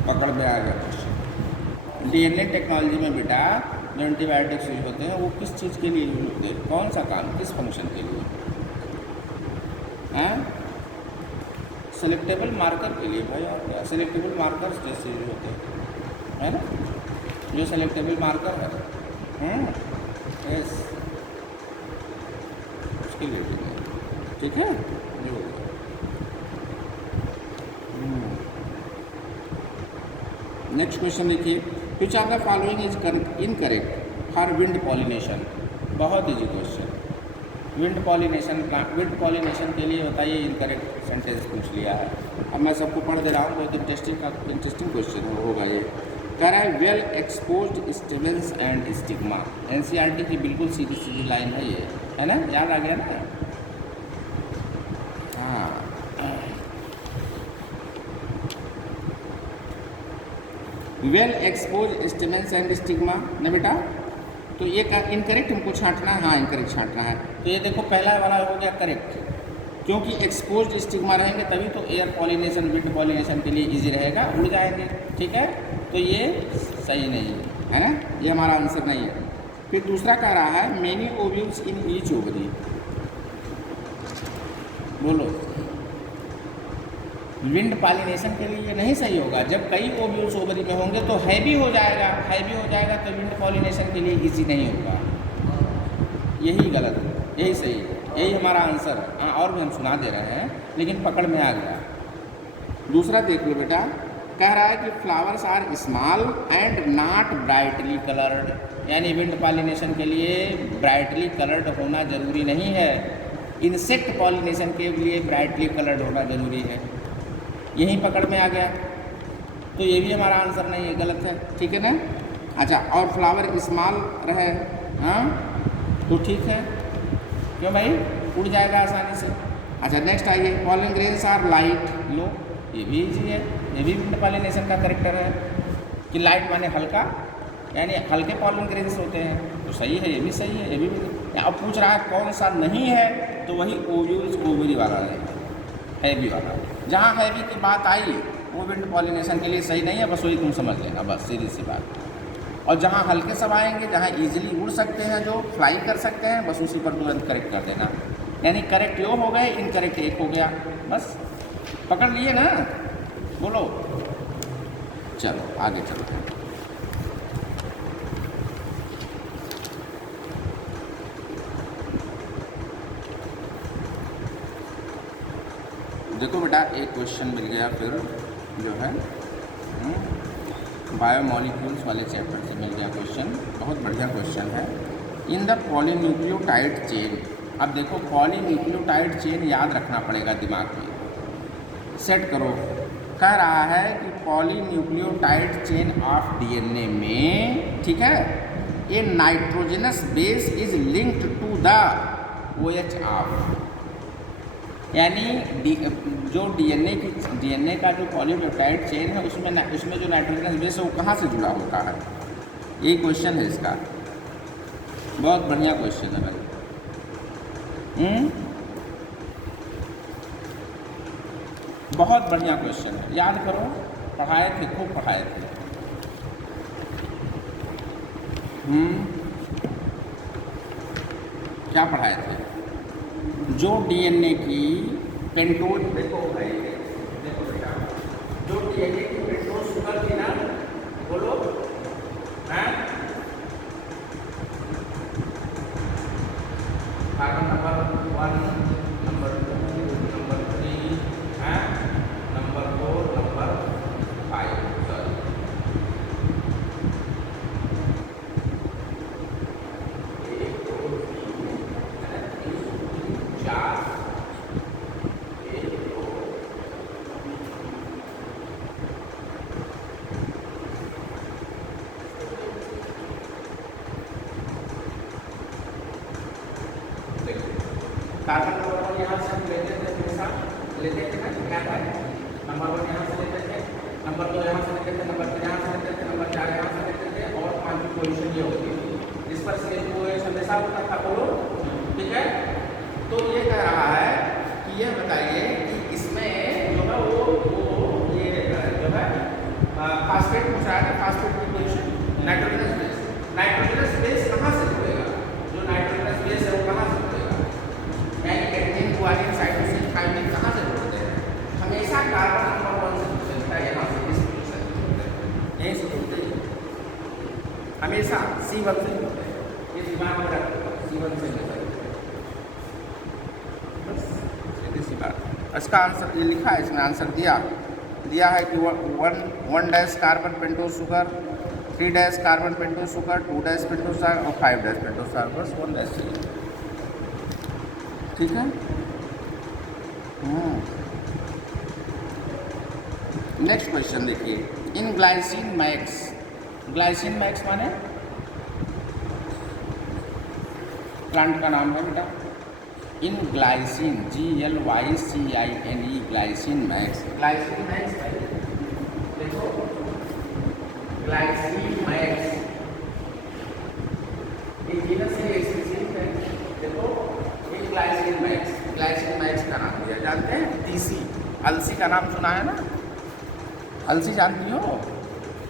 पकड़ में आ गया क्वेश्चन। डीएनए टेक्नोलॉजी में बेटा जो एंटीबायोटिक्स यूज होते हैं वो किस चीज़ के लिए यूज होते हैं? कौन सा काम, किस फंक्शन के लिए? हैं? सेलेक्टेबल मार्कर के लिए भाई। और क्या सेलेक्टेबल मार्कर्स जैसे यूज होते हैं, है ना, जो सेलेक्टेबल मार्कर है, यस, उसके लिए ठीक है। नेक्स्ट क्वेश्चन देखिए, which of the following is incorrect for wind pollination. बहुत इजी क्वेश्चन। विंड पॉलिनेशन के लिए बताइए इनकरेक्ट सेंटेंस पूछ लिया है। अब मैं सबको पढ़ दे रहा हूँ, बहुत इंटरेस्टिंग क्वेश्चन होगा ये। कह रहा है well exposed stamens and stigma. NCERT की बिल्कुल सीधी सीधी लाइन है ये, है ना, याद आ गया ना। हाँ, well expose stamens and stigma ना बेटा। तो ये इनकरेक्ट हमको छांटना है, हाँ इनकरेक्ट छांटना है। तो ये देखो पहला वाला हो गया करेक्ट, क्योंकि एक्सपोज्ड स्टिग्मा रहेंगे तभी तो एयर पॉलिनेशन, विंड पॉलिनेशन के लिए इजी रहेगा, उड़ जाएंगे, ठीक है। तो ये सही नहीं है ना, ये हमारा आंसर नहीं है। फिर दूसरा कह रहा है many ovules in each ovary. बोलो, विंड पॉलिनेशन के लिए ये नहीं सही होगा। जब कई ओव्यूल्स ओवरी में होंगे तो हैवी हो जाएगा, हैवी हो जाएगा तो विंड पॉलिनेशन के लिए इजी नहीं होगा। यही गलत है, यही सही है, यही हमारा आंसर है। हाँ, और भी हम सुना दे रहे हैं लेकिन पकड़ में आ गया। दूसरा देख लो बेटा, कह रहा है कि flowers are small and not brightly coloured, यानी विंड पॉलिनेशन के लिए ब्राइटली कलर्ड होना जरूरी नहीं है। इंसेक्ट पॉलिनेशन के लिए ब्राइटली कलर्ड होना जरूरी है। यही पकड़ में आ गया, तो ये भी हमारा आंसर नहीं है, गलत है, ठीक है ना। अच्छा, और फ्लावर स्मॉल रहे, हाँ तो ठीक है, क्यों भाई, उड़ जाएगा आसानी से। अच्छा नेक्स्ट आइए, पॉलन ग्रेन्स आर लाइट लो, ये भी इजी है, ये भी विंड पॉलिनेशन का कैरेक्टर है कि लाइट माने हल्का, यानी हल्के पॉलन ग्रेन्स होते हैं, तो सही है, ये भी सही है, ये भी। अब पूछ रहा है कौन सा नहीं है, तो वही ओव्यूल्स ओवरी वाला है, हैवी वाला। जहाँ हैवी की बात आई वो विंड पॉलिनेशन के लिए सही नहीं है, बस वही तुम समझ लेना, बस सीधी सी बात। और जहाँ हल्के सब आएंगे, जहाँ इजीली उड़ सकते हैं, जो फ्लाई कर सकते हैं, बस उसी पर तुरंत करेक्ट कर देना। यानी करेक्ट यो हो गए, इनकरेक्ट एक हो गया, बस पकड़ लिए ना। बोलो, चलो आगे चलते हैं। देखो बेटा एक क्वेश्चन मिल गया फिर जो है बायोमॉलिक्यूल्स वाले चैप्टर से मिल गया क्वेश्चन, बहुत बढ़िया क्वेश्चन है। इन द पॉलीन्यूक्लियोटाइड चेन, अब देखो पॉलीन्यूक्लियोटाइड चेन याद रखना पड़ेगा दिमाग में, सेट करो। कह रहा है कि पॉलीन्यूक्लियोटाइड चेन ऑफ डीएनए में, ठीक है, a nitrogenous base is linked to the OH of, यानी जो डीएनए का जो पॉलीन्यूक्लियोटाइड चेन है उसमें जो नाइट्रोजनस बेस है वो कहाँ से जुड़ा होता है, यही क्वेश्चन है इसका। बहुत बढ़िया क्वेश्चन है भाई। बहुत बढ़िया क्वेश्चन है, याद करो, पढ़ाए थे, खूब पढ़ाए थे। क्या पढ़ाए थे? जो डीएनए की पेंटोज, देखो भाई, देखो बेटा, जो डीएनए की पेंटोज शुगर थी ना, बोलो, हैं? कार्बन नंबर 1, नंबर 2, नंबर 3, हैं? Number 4, number 5, sorry, carbon number 1 यहाँ से हम लेते थे, हमेशा लेते थे ना, क्या है, नंबर 1 यहाँ से लेते थे, नंबर 2 यहाँ से लेते थे, नंबर 3 यहाँ से लेते थे, नंबर 4 यहाँ से लेते थे, और 5वीं पोजीशन ये होती थी, इस पर CH2OH हमेशा होता था, बोलो, ठीक है। तो ये कह रहा है कि ये बताइए कि इसमें जो है वो ये जो है फास्फेट पूछ रहा है, फास्फेट की पोजीशन, नाइट्रोजनस बेस कहाँ से जुड़ेगा, जो नाइट्रोजनस बेस है वो कहाँ से जुड़ेगा, यानी एडेनिन, गुआनिन, साइटोसिन, थाइमिन कहाँ से जुड़ते हैं, हमेशा कार्बन नंबर 1 से जुड़ते हैं, यहाँ से इस पोजीशन से जुड़ते हैं, यहीं से जुड़ते हैं, हमेशा C1 से जुड़ते हैं, ये दिमाग में रखो, C1 से जुड़ते हैं, बस सीधी सी बात। इसका आंसर ये लिखा है, इसमें आंसर दिया है कि 1 dash carbon pentose sugar, 3 dash carbon pentose sugar, 2 dash pentose sugar और 5 डैश पेंटोज शुगर, बस 1 डैश चाहिए, ठीक है। नेक्स्ट क्वेश्चन देखिए, in glycine max, glycine max माने प्लांट का नाम है बेटा, in glycine, GLYCINE, glycine max, glycine max, देखो ग्लाइसिन मैक्स ये जीनस है, स्पीशीज है, देखो ये ग्लाइसिन मैक्स का नाम दिया, जानते हैं, तीसी, अलसी का नाम सुना है ना, अलसी जानती हो,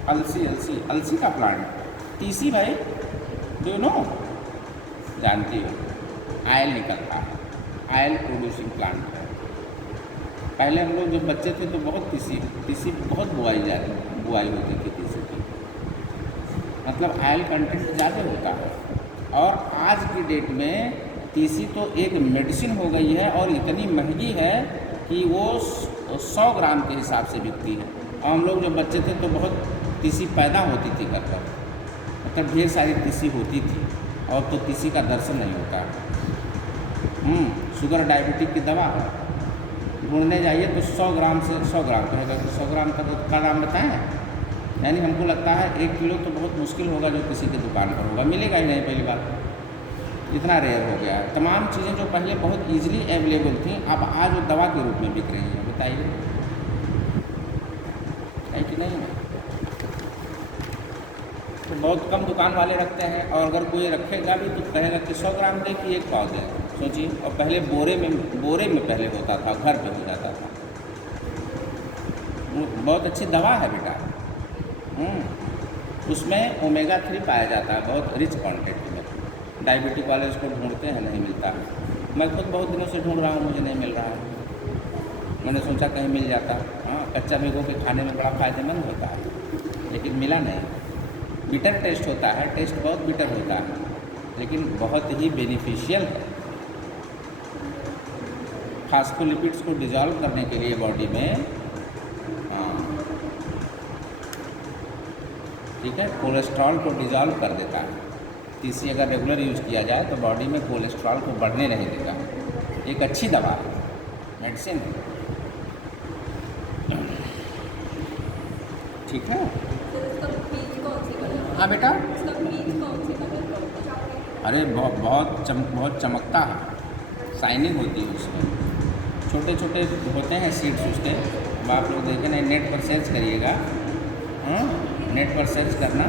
अलसी का प्लांट, तीसी भाई, डू यू नो, जानती हो, आयल निकलता है, आयल प्रोड्यूसिंग प्लांट है। पहले हम लोग जब बच्चे थे तो बहुत तीसी बहुत बुआई होती थी तीसी की, मतलब आयल कंटेंट ज़्यादा होता है। और आज की डेट में तीसी तो एक मेडिसिन हो गई है और इतनी महंगी है कि वो 100 ग्राम के हिसाब से बिकती है। और हम लोग जब बच्चे थे तो बहुत तीसी पैदा होती थी घर पर, मतलब ढेर सारी तीसी होती थी, और तो तीसी का दर्शन नहीं होता। शुगर डायबिटिक की दवा है, ढूंढने जाइए तो 100 ग्राम से 100 ग्राम कहेगा, तो 100 ग्राम का दाम बताएं, यानी हमको लगता है 1 किलो तो बहुत मुश्किल होगा जो किसी की दुकान पर होगा, मिलेगा ही नहीं, पहली बार इतना रेयर हो गया है। तमाम चीज़ें जो पहले बहुत ईजिली अवेलेबल थी अब आज वो दवा के रूप में बिक रही हैं, बताइए है कि नहीं। तो बहुत कम दुकान वाले रखते हैं, और अगर कोई रखेगा भी तो कहेगा कि 100 ग्राम दे कि 1 पाव दे, सोचिए। और पहले बोरे में पहले होता था, घर पे हो जाता था। बहुत अच्छी दवा है बेटा, उसमें ओमेगा 3 पाया जाता है बहुत रिच क्वांटिटी में। डायबिटिक वाले उसको ढूंढते हैं, नहीं मिलता है। मैं खुद बहुत दिनों से ढूंढ रहा हूँ, मुझे नहीं मिल रहा है। मैंने सोचा कहीं मिल जाता। हाँ, कच्चा भिगो के खाने में बड़ा फ़ायदेमंद होता है, लेकिन मिला नहीं। बिटर टेस्ट होता है, टेस्ट बहुत बिटर होता है, लेकिन बहुत ही बेनिफिशियल है, फास्फोलिपिड्स को डिजॉल्व करने के लिए बॉडी में, ठीक है, कोलेस्ट्रॉल को डिजॉल्व कर देता है। तीसी अगर रेगुलर यूज किया जाए तो बॉडी में कोलेस्ट्रॉल को बढ़ने नहीं देगा। एक अच्छी दवा है, मेडिसिन, ठीक है। हाँ बेटा, अरे बहुत चमकता है, शाइनिंग होती है उसमें। छोटे छोटे होते हैं सीड्स उसके। अब आप लोग देखें ना, नेट पर सर्च करिएगा, नेट पर सर्च करना,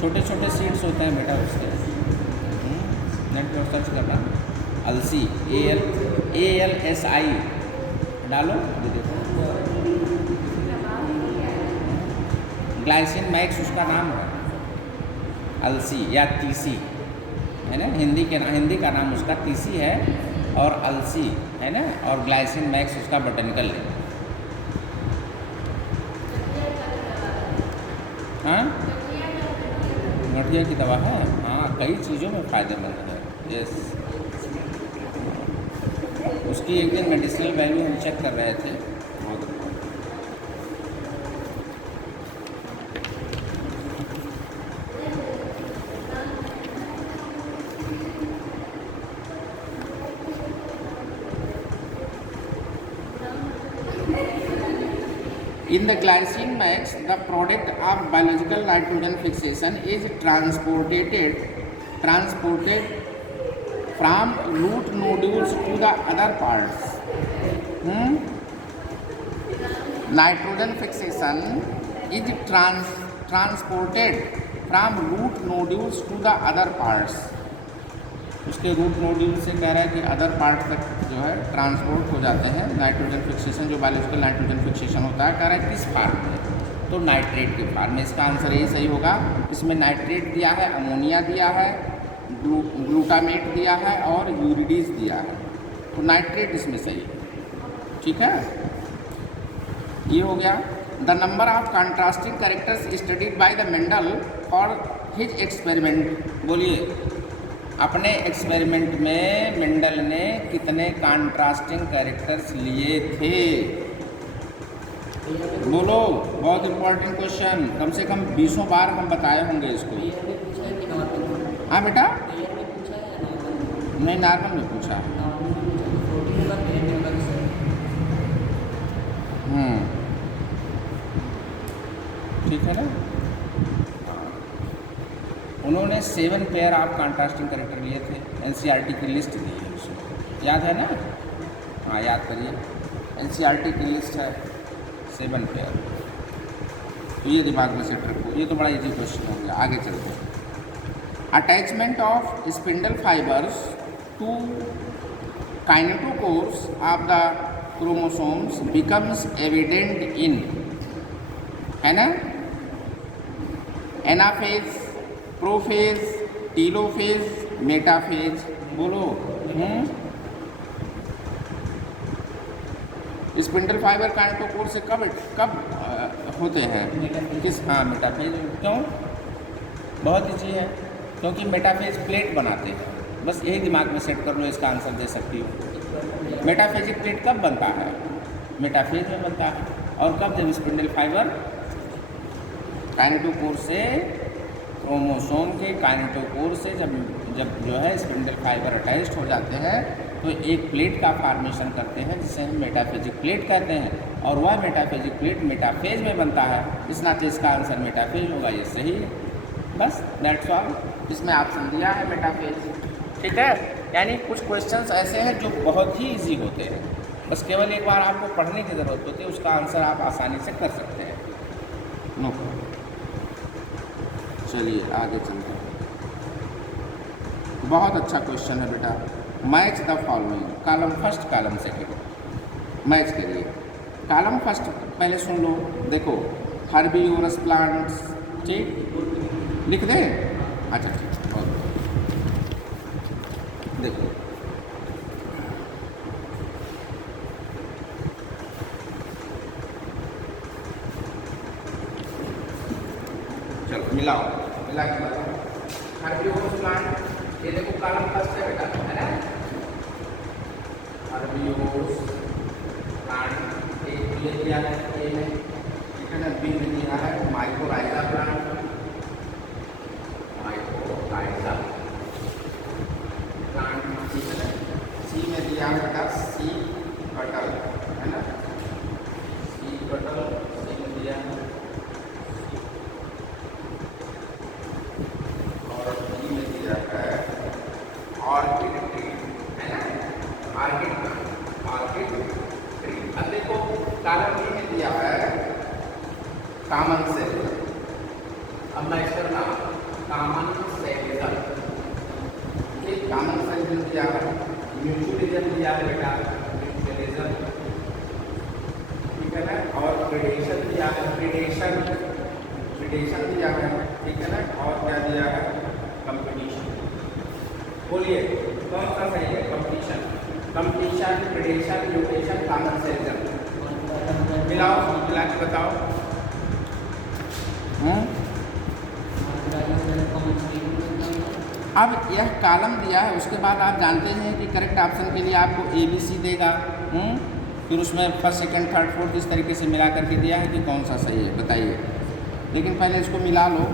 छोटे छोटे सीड्स होते हैं बेटा उसके। नेट पर सर्च करना, अलसी, ALSI डालो, देखो, ग्लाइसिन मैक्स उसका नाम है, अलसी या तीसी है ना, हिंदी का नाम उसका तीसी है और अलसी है ना, और ग्लाइसिन मैक्स उसका बोटेनिकल नेम। हाँ, गठिया की दवा है, हाँ, कई चीज़ों में फ़ायदेमंद है। यस, उसकी एक दिन मेडिसिनल वैल्यू हम चेक कर रहे थे। In the glycine max, the product of biological nitrogen fixation is transported from root nodules to the other parts. Nitrogen fixation is transported from root nodules to the other parts. उसके root nodule से कह रहा है कि other part तक जो है transport हो जाते हैं। नाइट्रोजन फिक्सेशन, जो बायोलॉजिकल नाइट्रोजन फिक्सेशन होता है, कह रहा है किस फार्म में, तो नाइट्रेट के फार्म में। इसका आंसर यही सही होगा। इसमें नाइट्रेट दिया है, अमोनिया दिया है, ग्लूटामेट दिया है और यूरिडीज दिया है, तो नाइट्रेट इसमें सही है, ठीक है। ये हो गया। The number of contrasting characters studied by the Mendel for his experiment, बोलिए, अपने एक्सपेरिमेंट में मेंडल ने कितने कॉन्ट्रास्टिंग कैरेक्टर्स लिए थे? बोलो, बहुत इंपॉर्टेंट क्वेश्चन, कम से कम 20 बार हम बताए होंगे इसको। हाँ बेटा, नहीं, नॉर्मल में पूछा। ठीक है ना। उन्होंने 7 पेयर ऑफ कॉन्ट्रास्टिंग कैरेक्टर लिए थे। NCERT की लिस्ट दी है उसमें, याद है ना? हाँ, याद करिए, NCERT की लिस्ट है 7 पेयर, तो ये दिमाग में सेट रखो। ये तो बड़ा इजी क्वेश्चन हो गया। आगे चलते हैं। Attachment of spindle fibres to kinetochores of the chromosomes becomes evident in, है ना, एनाफेज, प्रोफेज, टीलोफेज, मेटाफेज, बोलो। स्पिंडल फाइबर काइनेटोकोर से कब होते हैं, किस, हाँ, मेटाफेज। क्यों? बहुत ईजी है, क्योंकि मेटाफेज प्लेट बनाते हैं। बस यही दिमाग में सेट कर लो, इसका आंसर दे सकती हो। मेटाफेजिक प्लेट कब बनता है? मेटाफेज में बनता है। और कब? जब स्पिंडल फाइबर काइनेटोकोर से, क्रोमोसोम के काइनेटोकोर से जब जो है स्पिंडल फाइबर अटैच्ड हो जाते हैं तो एक प्लेट का फॉर्मेशन करते हैं, जिसे हम मेटाफेजिक प्लेट कहते हैं। और वह मेटाफेजिक प्लेट मेटाफेज में बनता है, इस नाते इसका आंसर मेटाफेज होगा। ये सही है, बस दैट्स ऑल। इसमें ऑप्शन दिया है मेटाफेज, ठीक है। यानी कुछ क्वेश्चंस ऐसे हैं जो बहुत ही ईजी होते हैं, बस केवल एक बार आपको पढ़ने की ज़रूरत होती है, उसका आंसर आप आसानी से कर सकते हैं। नो, चलिए आगे चलते हैं। बहुत अच्छा क्वेश्चन है बेटा। Match the following, column first, column second match करिए। कॉलम फर्स्ट पहले सुन लो, देखो, हर्बीवोरस प्लांट्स, ठीक, लिख दे। अच्छा ठीक, बहुत देखो, चलो मिला के बताओ। हर्बीवोरस प्लांट, ये देखो कॉलम फर्स्ट है बेटा, है ना। हर्बिवोर्स प्लांट एक ये दिया है ए में, ठीक है ना। बी में दिया है माइकोराइजा प्लांट, माइकोराइजा प्लांट, ठीक है ना। सी में दिया है बेटा सी कटल, है ना, सी कटल, सी में दिया है। और डी में दिया है ऑर्किड ट्री, है ना, ऑर्किड प्लांट, ऑर्किड ट्री। अब देखो कॉलम बी में दिया है कॉमन सेल। अब मैं इसका नाम कॉमन सेल, ये कॉमन सेल दिया है। म्यूचुअलिज्म दिया है बेटा, म्यूचुअलिज्म, ठीक है ना। और प्रेडेशन दिया है, प्रेडेशन, प्रेडेशन दिया है, ठीक है ना। और क्या दिया है, कंपटीशन। बोलिए कौन सा सही है, competition, competition, predation, mutation, common cell. मिलाओ, मिला के बताओ। अब यह कॉलम दिया है, उसके बाद आप जानते हैं कि करेक्ट ऑप्शन के लिए आपको ABC देगा। फिर उसमें फर्स्ट सेकंड थर्ड फोर्थ इस तरीके से मिला करके दिया है कि कौन सा सही है, बताइए। लेकिन पहले इसको मिला लो,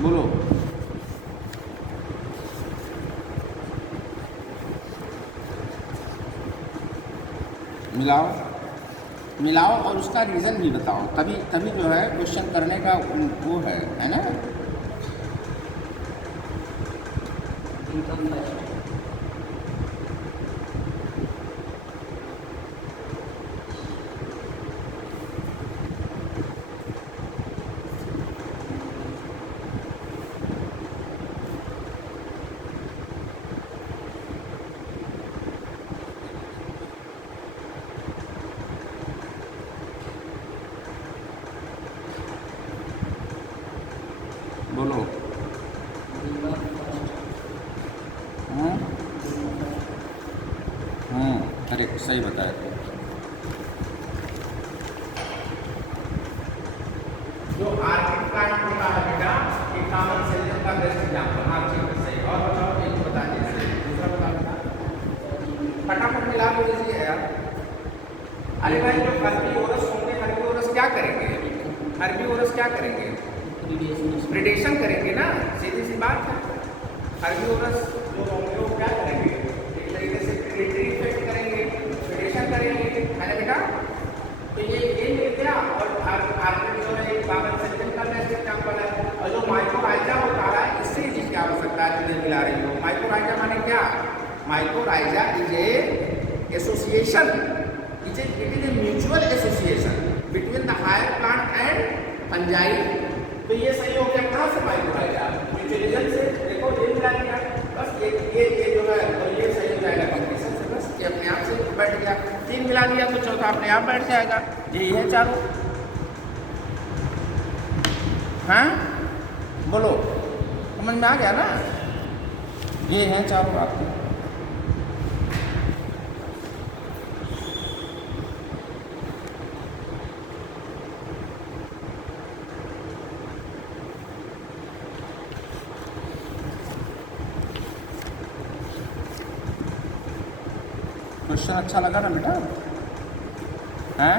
बोलो। मिलाओ, मिलाओ और उसका रीज़न भी बताओ, तभी तभी जो है क्वेश्चन करने का वो है ना। बोलो। करेक्ट, सही बताया। जो ऑर्किड प्लांट होता है बेटा, एक कॉमन सेल का बेस्ट एग्जांपल। हाँ ठीक है, सही। और बताओ, एक बता दीजिए, दूसरा बता देना, फटाफट मिला दो दीजिए यार। अरे भाई जो हर्बिवोरस होंगे, हर्बिवोरस क्या करेंगे, हर्बिवोरस क्या करेंगे, प्रेडेशन करेंगे ना, सीधी सी बात है। हर्बिवोरस जो होंगे वो क्या करेंगे, एक तरीके से प्रेडेटरी इफेक्ट करेंगे, प्रेडेशन करेंगे, है ना बेटा। तो ये मिल गया। और ऑर्किड जो है कॉमन सेल का बेस्ट एग्जांपल है। और जो माइकोराइजा होता है, इससे जिसकी आवश्यकता है जो मिला रही हो। माइकोराइजा माने क्या, mycorrhiza is a association, it is a mutual association between the higher plant and fungi. तो ये सही हो गया, कहाँ से माइकोराइजा, म्यूचुअलिज्म से। देखो ये मिला दिया, बस ये जो है और ये सही हो जाएगा कंपटीशन से, बस ये अपने आप से बैठ गया। 3 मिला दिया तो चौथा अपने आप बैठ जाएगा। यही है चारों। हाँ बोलो, समझ में आ गया ना, ये हैं चारों बातें। क्वेश्चन अच्छा लगा ना बेटा, हैं?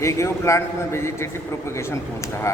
एक प्लांट में वेजिटेटिव प्रोपगेशन पूछ रहा है।